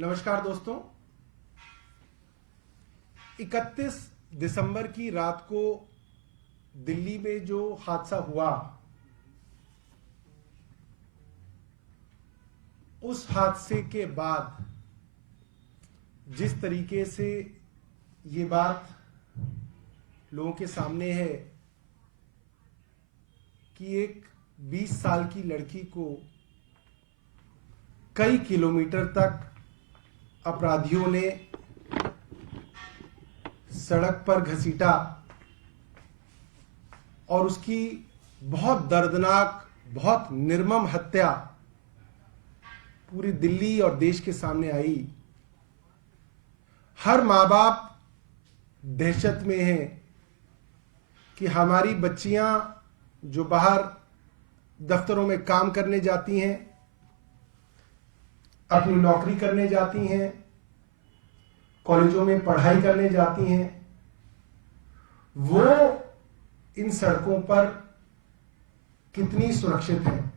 नमस्कार दोस्तों। 31 दिसंबर की रात को दिल्ली में जो हादसा हुआ, उस हादसे के बाद जिस तरीके से ये बात लोगों के सामने है कि एक 20 साल की लड़की को कई किलोमीटर तक अपराधियों ने सड़क पर घसीटा और उसकी बहुत दर्दनाक, बहुत निर्मम हत्या पूरी दिल्ली और देश के सामने आई। हर माँ बाप दहशत में है कि हमारी बच्चियां जो बाहर दफ्तरों में काम करने जाती हैं, अपनी नौकरी करने जाती हैं, कॉलेजों में पढ़ाई करने जाती हैं, वो इन सड़कों पर कितनी सुरक्षित हैं,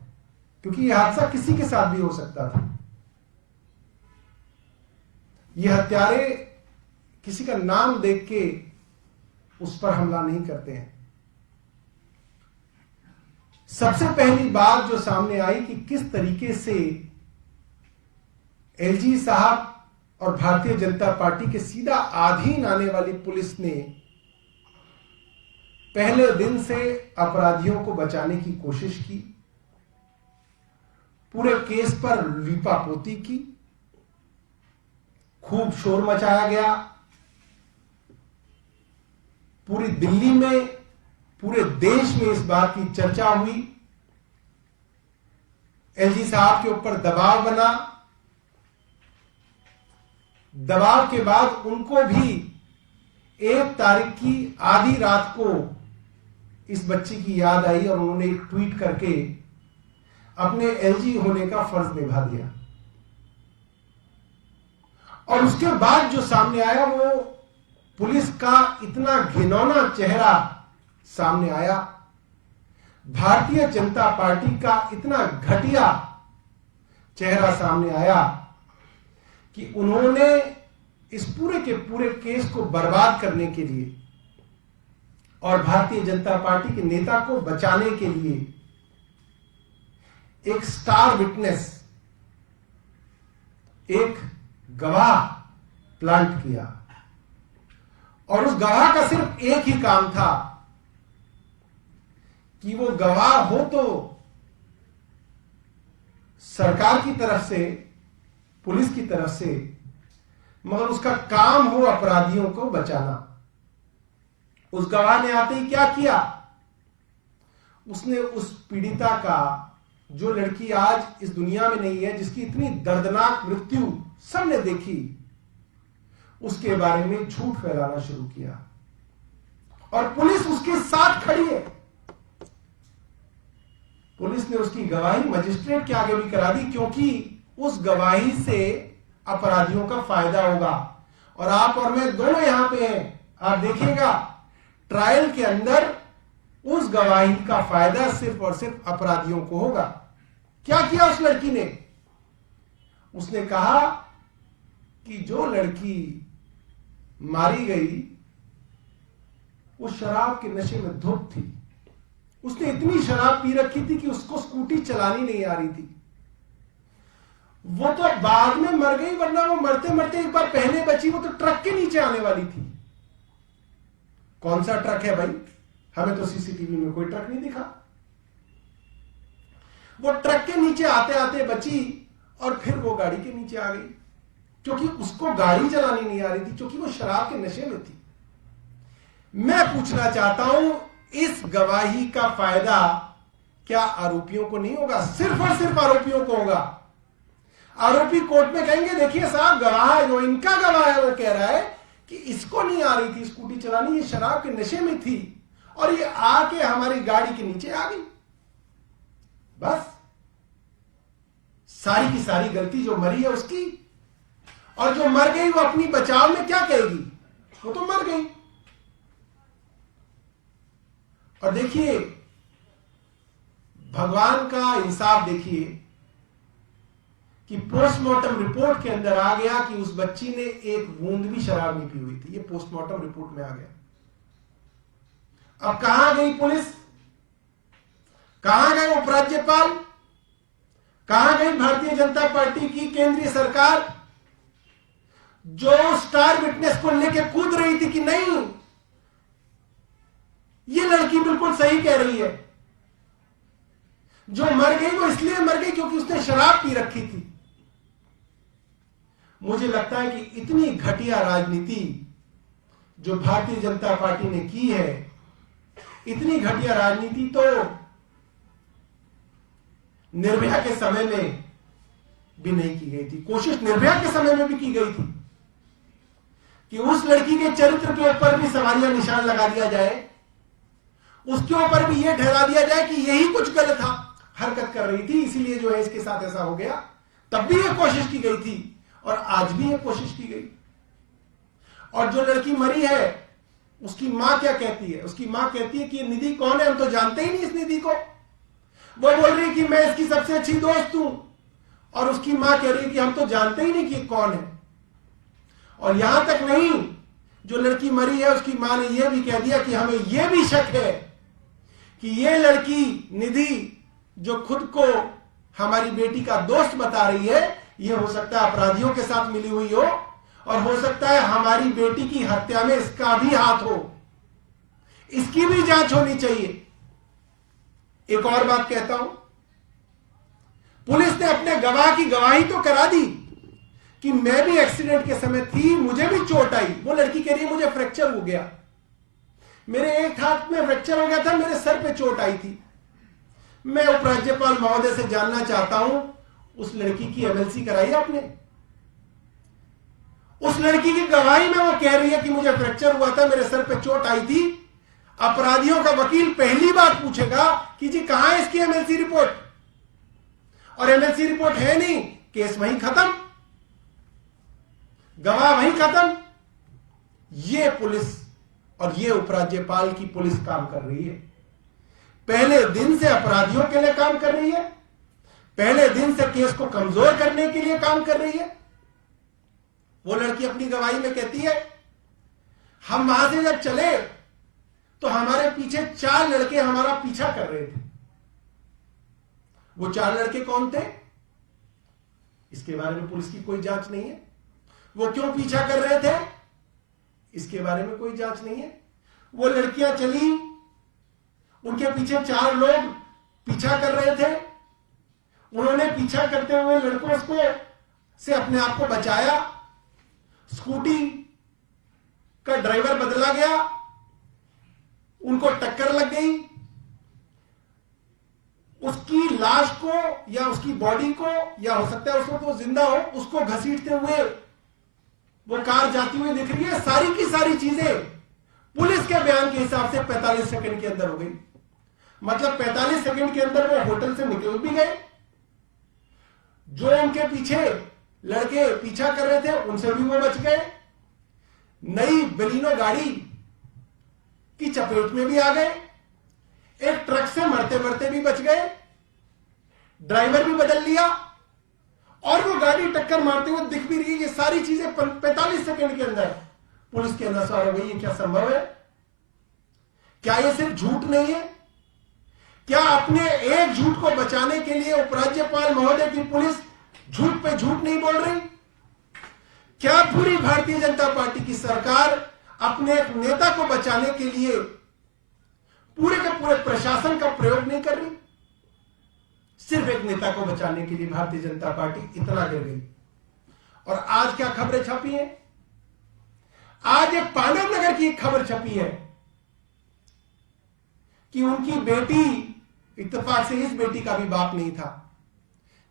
क्योंकि यह हादसा किसी के साथ भी हो सकता था। ये हत्यारे किसी का नाम देख के उस पर हमला नहीं करते हैं। सबसे पहली बात जो सामने आई कि किस तरीके से एलजी साहब और भारतीय जनता पार्टी के सीधा अधीन आने वाली पुलिस ने पहले दिन से अपराधियों को बचाने की कोशिश की, पूरे केस पर लीपापोती की, खूब शोर मचाया गया। पूरी दिल्ली में, पूरे देश में इस बात की चर्चा हुई। एलजी साहब के ऊपर दबाव बना। दबाव के बाद उनको भी 1 तारीख की आधी रात को इस बच्ची की याद आई और उन्होंने एक ट्वीट करके अपने एलजी होने का फर्ज निभा दिया। और उसके बाद जो सामने आया वो पुलिस का इतना घिनौना चेहरा सामने आया, भारतीय जनता पार्टी का इतना घटिया चेहरा सामने आया कि उन्होंने इस पूरे के पूरे केस को बर्बाद करने के लिए और भारतीय जनता पार्टी के नेता को बचाने के लिए एक स्टार विटनेस, एक गवाह प्लांट किया। और उस गवाह का सिर्फ एक ही काम था कि वो गवाह हो तो सरकार की तरफ से, पुलिस की तरफ से, मगर उसका काम हो अपराधियों को बचाना। उस गवाह ने आते ही क्या किया? उसने उस पीड़िता का, जो लड़की आज इस दुनिया में नहीं है, जिसकी इतनी दर्दनाक मृत्यु सबने देखी, उसके बारे में झूठ फैलाना शुरू किया। और पुलिस उसके साथ खड़ी है। पुलिस ने उसकी गवाही मजिस्ट्रेट के आगे भी करा दी, क्योंकि उस गवाही से अपराधियों का फायदा होगा। और आप और मैं दोनों यहां पे हैं, आप देखिएगा ट्रायल के अंदर उस गवाही का फायदा सिर्फ और सिर्फ अपराधियों को होगा। क्या किया उस लड़की ने? उसने कहा कि जो लड़की मारी गई वो शराब के नशे में धुत थी। उसने इतनी शराब पी रखी थी कि उसको स्कूटी चलानी नहीं आ रही थी। वो तो बाद में मर गई, वरना वो मरते मरते एक बार पहले बची, वो तो ट्रक के नीचे आने वाली थी। कौन सा ट्रक है भाई? हमें तो सीसीटीवी में कोई ट्रक नहीं दिखा। वो ट्रक के नीचे आते आते बची और फिर वो गाड़ी के नीचे आ गई, क्योंकि उसको गाड़ी चलानी नहीं आ रही थी, क्योंकि वो शराब के नशे में थी। मैं पूछना चाहता हूं, इस गवाही का फायदा क्या आरोपियों को नहीं होगा? सिर्फ और सिर्फ आरोपियों को होगा। आरोपी कोर्ट में कहेंगे, देखिए साहब, गवाह जो इनका गवाह है वो कह रहा है कि इसको नहीं आ रही थी स्कूटी चलानी, ये शराब के नशे में थी और ये आके हमारी गाड़ी के नीचे आ गई। बस सारी की सारी गलती जो मरी है उसकी, और जो मर गई वो अपनी बचाव में क्या कहेगी? वो तो मर गई। और देखिए, भगवान का इंसाफ देखिए कि पोस्टमार्टम रिपोर्ट के अंदर आ गया कि उस बच्ची ने एक बूंद भी शराब नहीं पी हुई थी। ये पोस्टमार्टम रिपोर्ट में आ गया। अब कहां गई पुलिस, कहां गए उपराज्यपाल, कहां गई भारतीय जनता पार्टी की केंद्रीय सरकार, जो स्टार विटनेस को लेकर कूद रही थी कि नहीं ये लड़की बिल्कुल सही कह रही है, जो मर गई वो इसलिए मर गई क्योंकि उसने शराब पी रखी थी। मुझे लगता है कि इतनी घटिया राजनीति जो भारतीय जनता पार्टी ने की है, इतनी घटिया राजनीति तो निर्भया के समय में भी नहीं की गई थी। कोशिश निर्भया के समय में भी की गई थी कि उस लड़की के चरित्र के ऊपर भी सवालिया निशान लगा दिया जाए, उसके ऊपर भी यह ठहरा दिया जाए कि यही कुछ गलत हरकत कर रही थी, इसीलिए जो है इसके साथ ऐसा हो गया। तब भी यह कोशिश की गई थी और आज भी यह कोशिश की गई। और जो लड़की मरी है उसकी मां क्या कहती है? उसकी मां कहती है कि ये निधि कौन है, हम तो जानते ही नहीं इस निधि को। वो बोल रही है कि मैं इसकी सबसे अच्छी दोस्त हूं, और उसकी मां कह रही है कि हम तो जानते ही नहीं कि कौन है। और यहां तक नहीं, जो लड़की मरी है उसकी मां ने यह भी कह दिया कि हमें यह भी शक है कि यह लड़की निधि जो खुद को हमारी बेटी का दोस्त बता रही है, यह हो सकता है अपराधियों के साथ मिली हुई हो, और हो सकता है हमारी बेटी की हत्या में इसका भी हाथ हो। इसकी भी जांच होनी चाहिए। एक और बात कहता हूं, पुलिस ने अपने गवाह की गवाही तो करा दी कि मैं भी एक्सीडेंट के समय थी, मुझे भी चोट आई। वो लड़की कह रही है मुझे फ्रैक्चर हो गया, मेरे एक हाथ में फ्रैक्चर हो गया था, मेरे सर पे चोट आई थी। मैं उपराज्यपाल महोदय से जानना चाहता हूं, उस लड़की की एमएलसी कराई आपने? उस लड़की की गवाही में वो कह रही है कि मुझे फ्रैक्चर हुआ था, मेरे सर पे चोट आई थी। अपराधियों का वकील पहली बात पूछेगा कि जी कहां है इसकी एमएलसी रिपोर्ट, और एमएलसी रिपोर्ट है नहीं, केस वहीं खत्म, गवाह वहीं खत्म। ये पुलिस और ये उपराज्यपाल की पुलिस काम कर रही है। पहले दिन से अपराधियों के लिए काम कर रही है, पहले दिन से केस को कमजोर करने के लिए काम कर रही है। वो लड़की अपनी गवाही में कहती है हम वहां से जब चले तो हमारे पीछे 4 लड़के हमारा पीछा कर रहे थे। वो 4 लड़के कौन थे, इसके बारे में पुलिस की कोई जांच नहीं है। वो क्यों पीछा कर रहे थे, इसके बारे में कोई जांच नहीं है। वो लड़कियां चली, उनके पीछे 4 लोग पीछा कर रहे थे, उन्होंने पीछा करते हुए लड़कों से अपने आप को बचाया। स्कूटी का ड्राइवर बदला गया, उनको टक्कर लग गई, उसकी लाश को या उसकी बॉडी को, या हो सकता है उसको तो जिंदा हो, उसको घसीटते हुए वो कार जाती हुई दिख रही है। सारी की सारी चीजें पुलिस के बयान के हिसाब से 45 सेकंड के अंदर हो गई। मतलब 45 सेकंड के अंदर वो होटल से निकल भी गए। जो उनके पीछे लड़के पीछा कर रहे थे उनसे भी वो बच गए। नई बलिनो गाड़ी की चपेट में भी आ गए। एक ट्रक से मरते मरते भी बच गए, ड्राइवर भी बदल लिया, और वो गाड़ी टक्कर मारते हुए दिख भी रही है। ये सारी चीजें 45 सेकंड के अंदर पुलिस के अंदर सवार हो गई। ये क्या संभव है? क्या ये सिर्फ झूठ नहीं है? क्या अपने एक झूठ को बचाने के लिए उपराज्यपाल महोदय की पुलिस झूठ पे झूठ नहीं बोल रही? क्या पूरी भारतीय जनता पार्टी की सरकार अपने एक नेता को बचाने के लिए पूरे के पूरे प्रशासन का प्रयोग नहीं कर रही? सिर्फ एक नेता को बचाने के लिए भारतीय जनता पार्टी इतना गिर गई। और आज क्या खबरें छपी हैं? आज एक पांडव नगर की एक खबर छपी है कि उनकी बेटी, इत्तेफाक से इस बेटी का भी बाप नहीं था।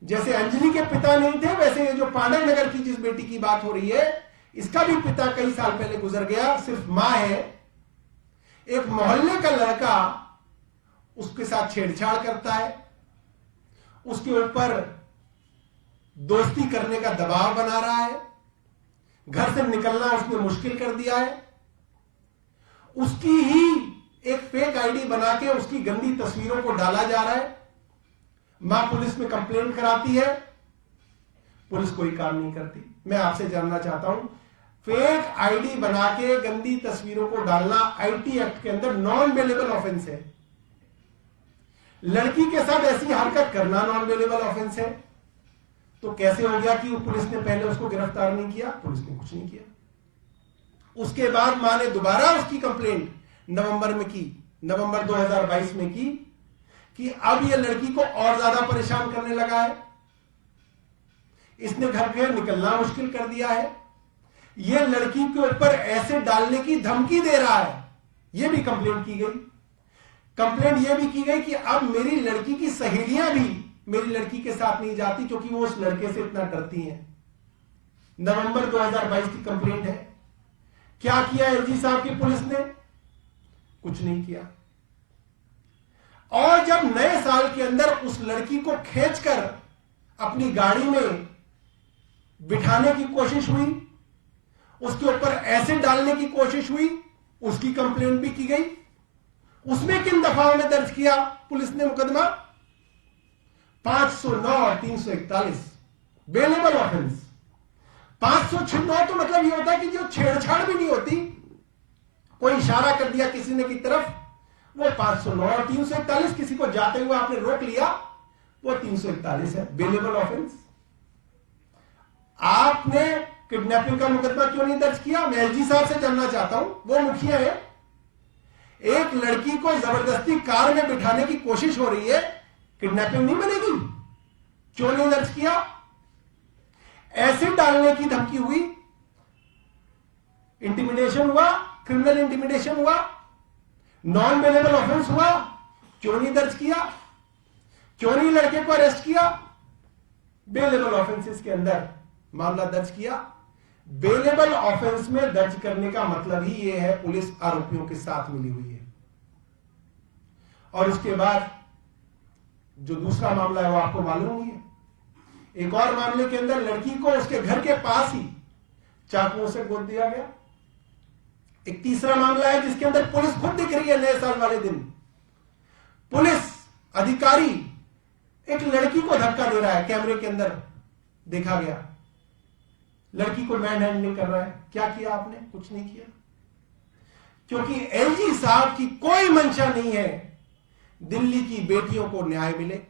जैसे अंजलि के पिता नहीं थे, वैसे ये जो पांडव नगर की जिस बेटी की बात हो रही है, इसका भी पिता कई साल पहले गुजर गया, सिर्फ मां है। एक मोहल्ले का लड़का उसके साथ छेड़छाड़ करता है, उसके ऊपर दोस्ती करने का दबाव बना रहा है, घर से निकलना उसने मुश्किल कर दिया है। उसकी ही एक फेक आईडी बना के उसकी गंदी तस्वीरों को डाला जा रहा है। मां पुलिस में कंप्लेंट कराती है। पुलिस कोई काम नहीं करती। मैं आपसे जानना चाहता हूं, फेक आईडी बना के गंदी तस्वीरों को डालना आईटी एक्ट के अंदर नॉन बेलेबल ऑफेंस है। लड़की के साथ ऐसी हरकत करना नॉन बेलेबल ऑफेंस है। तो कैसे हो गया कि पुलिस ने पहले उसको गिरफ्तार नहीं किया? पुलिस ने कुछ नहीं किया। उसके बाद मां ने दोबारा उसकी कंप्लेंट नवंबर में की, नवंबर 2022 में की कि अब यह लड़की को और ज्यादा परेशान करने लगा है, इसने घर से निकलना मुश्किल कर दिया है, यह लड़की के ऊपर एसिड डालने की धमकी दे रहा है। यह भी कंप्लेंट की गई। कंप्लेंट यह भी की गई कि अब मेरी लड़की की सहेलियां भी मेरी लड़की के साथ नहीं जाती क्योंकि वो उस लड़के से इतना डरती हैं। नवंबर 2022 की कंप्लेंट है। क्या किया एलजी साहब की पुलिस ने? कुछ नहीं किया। और जब नए साल के अंदर उस लड़की को खींचकर अपनी गाड़ी में बिठाने की कोशिश हुई, उसके ऊपर एसिड डालने की कोशिश हुई, उसकी कंप्लेंट भी की गई। उसमें किन दफाओं में दर्ज किया पुलिस ने मुकदमा? 509 और 341 बेलेबल ऑफेंस। 509 तो मतलब ये होता है कि जो छेड़छाड़ भी नहीं होती, कोई इशारा कर दिया किसी ने की तरफ, वो 509। और 341 किसी को जाते हुए आपने रोक लिया, वो 341 है, बेलेबल ऑफेंस। आपने किडनैपिंग का मुकदमा क्यों नहीं दर्ज किया? मैं एलजी साहब से जानना चाहता हूं, वो मुखिया है। एक लड़की को जबरदस्ती कार में बिठाने की कोशिश हो रही है, किडनैपिंग नहीं बनेगी? क्यों नहीं दर्ज किया? एसिड डालने की धमकी हुई, इंटिमिडेशन हुआ, क्रिमिनल इंटिमिडेशन हुआ, नॉन बेलेबल ऑफेंस हुआ, क्यों नहीं दर्ज किया? क्यों नहीं लड़के को अरेस्ट किया? बेलेबल ऑफेंसेस के अंदर मामला दर्ज किया। बेलेबल ऑफेंस में दर्ज करने का मतलब ही यह है पुलिस आरोपियों के साथ मिली हुई है। और उसके बाद जो दूसरा मामला है वो आपको मालूम ही है। एक और मामले के अंदर लड़की को उसके घर के पास ही चाकुओं से गोद दिया गया। एक तीसरा मामला है जिसके अंदर पुलिस खुद दिख रही है नए साल वाले दिन। पुलिस अधिकारी एक लड़की को धक्का दे रहा है, कैमरे के अंदर देखा गया। लड़की को मैन हैंडलिंग कर रहा है। क्या किया आपने? कुछ नहीं किया। क्योंकि एलजी साहब की कोई मंशा नहीं है दिल्ली की बेटियों को न्याय मिले,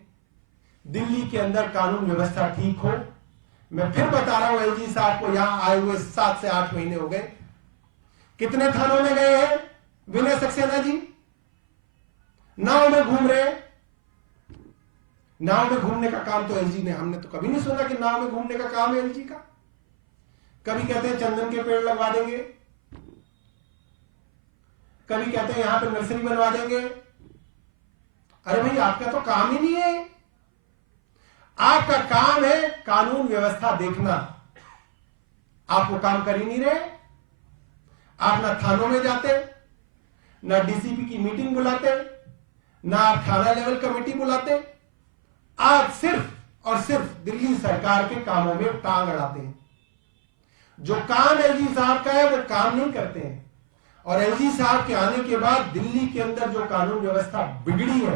दिल्ली के अंदर कानून व्यवस्था ठीक हो। मैं फिर बता रहा हूं, एलजी साहब को यहां आए हुए 7 से 8 महीने हो गए। कितने थानों में गए हैं विनय सक्सेना जी? नाव में घूम रहे हैं। नाव में घूमने का काम तो एलजी ने, हमने तो कभी नहीं सुना कि नाव में घूमने का काम है एलजी का। कभी कहते हैं चंदन के पेड़ लगवा देंगे, कभी कहते हैं यहां पे नर्सरी बनवा देंगे। अरे भाई, आपका तो काम ही नहीं है। आपका काम है कानून व्यवस्था देखना। आप वो काम कर ही नहीं रहे। आप ना थानों में जाते, ना डीसीपी की मीटिंग बुलाते, ना आप थाना लेवल कमेटी बुलाते। आप सिर्फ और सिर्फ दिल्ली सरकार के कामों में टांग अड़ाते हैं। जो काम एलजी साहब का है वो काम नहीं करते हैं। और एलजी साहब के आने के बाद दिल्ली के अंदर जो कानून व्यवस्था बिगड़ी है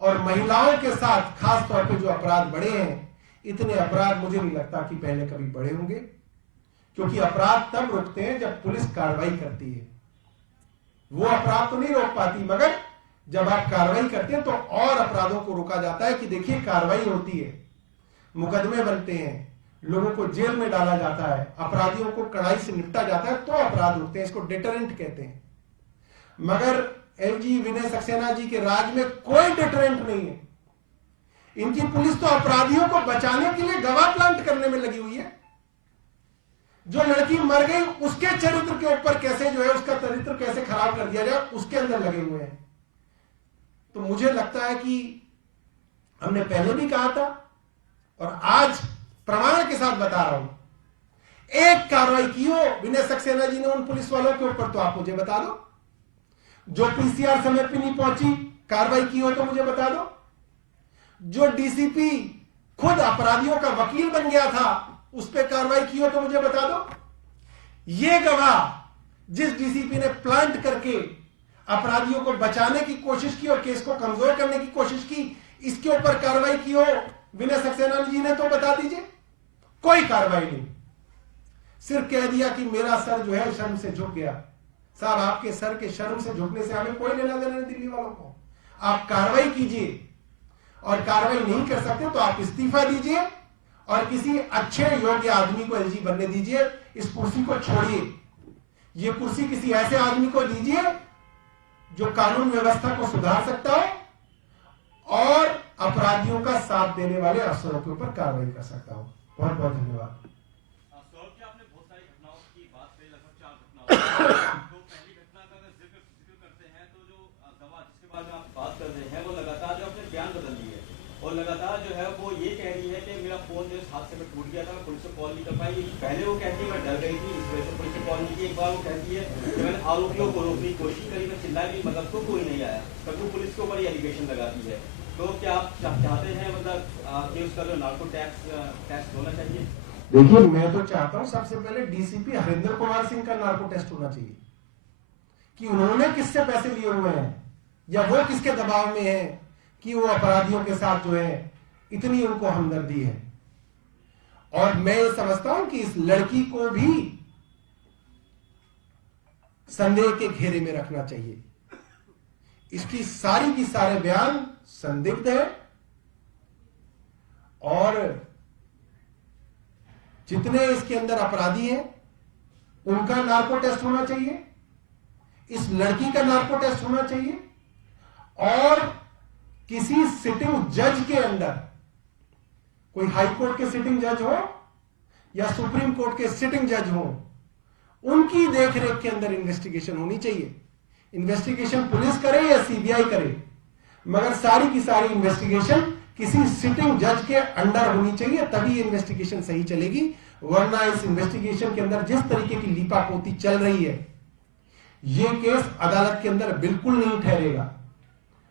और महिलाओं के साथ खास तौर पे जो अपराध बढ़े हैं, इतने अपराध मुझे नहीं लगता कि पहले कभी बढ़े होंगे। क्योंकि अपराध तब रुकते हैं जब पुलिस कार्रवाई करती है। वो अपराध तो नहीं रोक पाती, मगर जब आप कार्रवाई करते हैं तो और अपराधों को रोका जाता है कि देखिए कार्रवाई होती है, मुकदमे बनते हैं, लोगों को जेल में डाला जाता है, अपराधियों को कड़ाई से निपटा जाता है, तो अपराध रुकते हैं। इसको डिटरेंट कहते हैं। मगर एलजी विनय सक्सेना जी के राज में कोई डिटरेंट नहीं है। इनकी पुलिस तो अपराधियों को बचाने के लिए गवाह प्लांट करने में लगी हुई है। जो लड़की मर गई उसके चरित्र के ऊपर कैसे जो है उसका चरित्र कैसे खराब कर दिया जाए, उसके अंदर लगे हुए हैं। तो मुझे लगता है कि हमने पहले भी कहा था और आज प्रमाण के साथ बता रहा हूं, एक कार्रवाई की हो विनय सक्सेना जी ने उन पुलिस वालों के ऊपर तो आप मुझे बता दो। जो पीसीआर समय पे नहीं पहुंची, कार्रवाई की हो तो मुझे बता दो। जो डीसीपी खुद अपराधियों का वकील बन गया था, उस पर कार्रवाई की हो तो मुझे बता दो। ये गवाह जिस डीसीपी ने प्लांट करके अपराधियों को बचाने की कोशिश की और केस को कमजोर करने की कोशिश की, इसके ऊपर कार्रवाई की हो विनय सक्सेना जी ने तो बता दीजिए। कोई कार्रवाई नहीं, सिर्फ कह दिया कि मेरा सर जो है शर्म से झुक गया। साहब, आपके सर के शर्म से झुकने से हमें कोई लेना देना नहीं दिल्ली वालों को। आप कार्रवाई कीजिए, और कार्रवाई नहीं कर सकते तो आप इस्तीफा दीजिए और किसी अच्छे योग्य आदमी को एलजी बनने दीजिए। इस कुर्सी को छोड़िए, ये कुर्सी किसी ऐसे आदमी को दीजिए जो कानून व्यवस्था को सुधार सकता हो और अपराधियों का साथ देने वाले अफसरों के ऊपर कार्रवाई कर सकता हो। बहुत बहुत धन्यवाद। आपने बहुत सारी घटनाओं की बात करी, लगभग 4 घटनाओं। तो पहली घटना का अगर जिक्र करते हैं तो जो गवाह जिसके बारे में आप बात कर रहे हैं वो लगातार जो अपने बयान बदल रही है और लगातार जो है वो ये कह रही है कि मेरा फोन जो हादसे में टूट गया था, मैं पुलिस को कॉल नहीं कर पाई। पहले वो कहती है मैं डर गई थी, इस वजह से पुलिस को कॉल नहीं की। एक बार वो कहती है कि मैंने आरोपियों को रोकने की कोशिश करी, मैं चिल्लाई भी मगर तो कोई नहीं आया। कभी पुलिस के ऊपर एलिगेशन लगाती है। तो क्या आप चाहते हैं मतलब कि उसका जो नार्को टैक्स होना चाहिए? देखिए, मैं तो चाहता हूं सबसे पहले डीसीपी हरिंदर कुमार सिंह का नार्को टेस्ट होना चाहिए कि उन्होंने किससे पैसे लिए हुए हैं या वो किसके दबाव में है कि वो अपराधियों के साथ जो है इतनी उनको हमदर्दी है। और मैं ये समझता हूं कि इस लड़की को भी संदेह के घेरे में रखना चाहिए। इसकी सारी की सारे बयान संदिग्ध है और जितने इसके अंदर अपराधी हैं उनका नार्को टेस्ट होना चाहिए, इस लड़की का नार्को टेस्ट होना चाहिए और किसी सिटिंग जज के अंदर, कोई हाई कोर्ट के सिटिंग जज हो या सुप्रीम कोर्ट के सिटिंग जज हो, उनकी देखरेख के अंदर इन्वेस्टिगेशन होनी चाहिए। इन्वेस्टिगेशन पुलिस करे या सीबीआई करे, मगर सारी की सारी इन्वेस्टिगेशन किसी सिटिंग जज के अंडर होनी चाहिए, तभी इन्वेस्टिगेशन सही चलेगी। वरना इस इन्वेस्टिगेशन के अंदर जिस तरीके की लीपापोती चल रही है, यह केस अदालत के अंदर बिल्कुल नहीं ठहरेगा।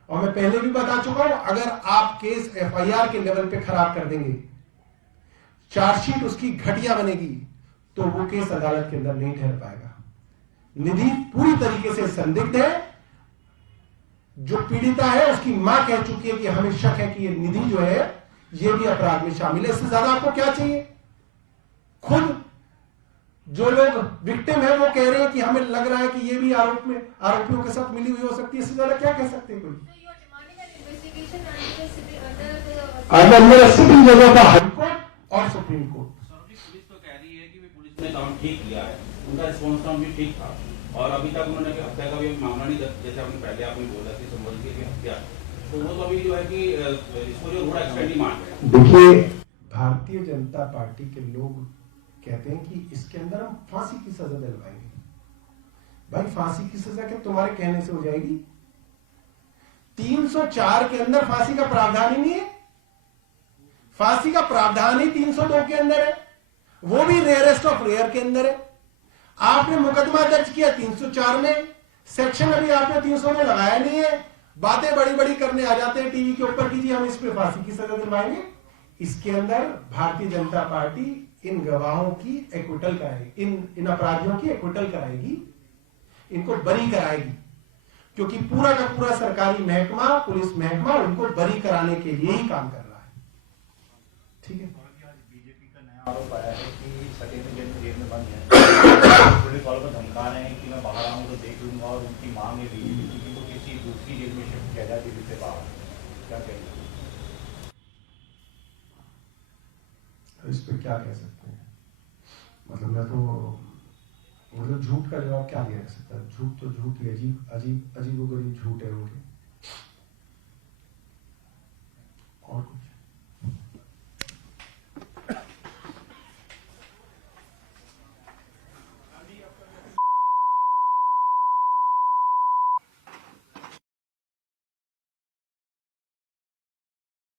और मैं पहले भी बता चुका हूं, अगर आप केस एफआईआर के लेवल पे खराब कर देंगे, चार्जशीट उसकी घटिया बनेगी, तो वो केस अदालत के अंदर नहीं ठहर पाएगा। निधि पूरी तरीके से संदिग्ध है। जो पीड़िता है उसकी मां कह चुकी है कि हमें शक है कि ये निधि जो है ये भी अपराध में शामिल है। इससे ज्यादा आपको क्या चाहिए? खुद जो लोग विक्टिम है वो कह रहे हैं कि हमें लग रहा है कि ये भी आरोपियों के साथ मिली हुई हो सकती है। इससे ज्यादा क्या कह सकते हैं कोई? अंदर सिटिंग जजों का हाई कोर्ट और सुप्रीम कोर्ट। पुलिस तो कह रही है कि पुलिस ने काम ठीक किया है, उनका रिस्पॉन्स टाइम भी ठीक था और अभी तक उन्होंने हत्या का भी मामला नहीं, जैसे आपने पहले आपने बोला कि संबोधित की हत्या, तो वो तो अभी जो है कि इसको जो रोड़ा एक्सटेंड ही मान रहे हैं। देखिए, भारतीय जनता पार्टी के लोग कहते हैं कि इसके अंदर हम फांसी की सजा दिलवाएंगे। भाई, फांसी की सजा क्या तुम्हारे कहने से हो जाएगी? 304 के अंदर फांसी का प्रावधान ही नहीं है। फांसी का प्रावधान ही 302 के अंदर है, वो भी रेयरेस्ट ऑफ रेयर के अंदर है। आपने मुकदमा दर्ज किया 304 में, सेक्शन अभी आपने 300 में लगाया नहीं है। बातें बड़ी बड़ी करने आ जाते हैं टीवी के ऊपर कि जी हम इस पे फांसी की सजा दिलवाएंगे। इसके अंदर भारतीय जनता पार्टी इन गवाहों की एक्विटल कराएगी, इन अपराधियों की एक्विटल कराएगी, इनको बरी कराएगी, क्योंकि पूरा का पूरा सरकारी महकमा, पुलिस महकमा उनको बरी कराने के लिए ही काम कर रहा है। ठीक है। बीजेपी का नया आरोप आया है कि सत्येंद्र जेल में बंद है, पुलिस वालों को धमका रहे हैं कि मैं बाहर आऊँ तो देख लूंगा, और उनकी मांग है बीजेपी की कि वो किसी दूसरी जेल में शिफ्ट किया जाए दिल्ली से बाहर। क्या कहेंगे इस पे? क्या कह सकते हैं? मतलब मैं तो झूठ का जवाब क्या दिया जा सकता है? झूठ तो झूठ ही, अजीब अजीब अजीबोगरीब झूठ है उनके।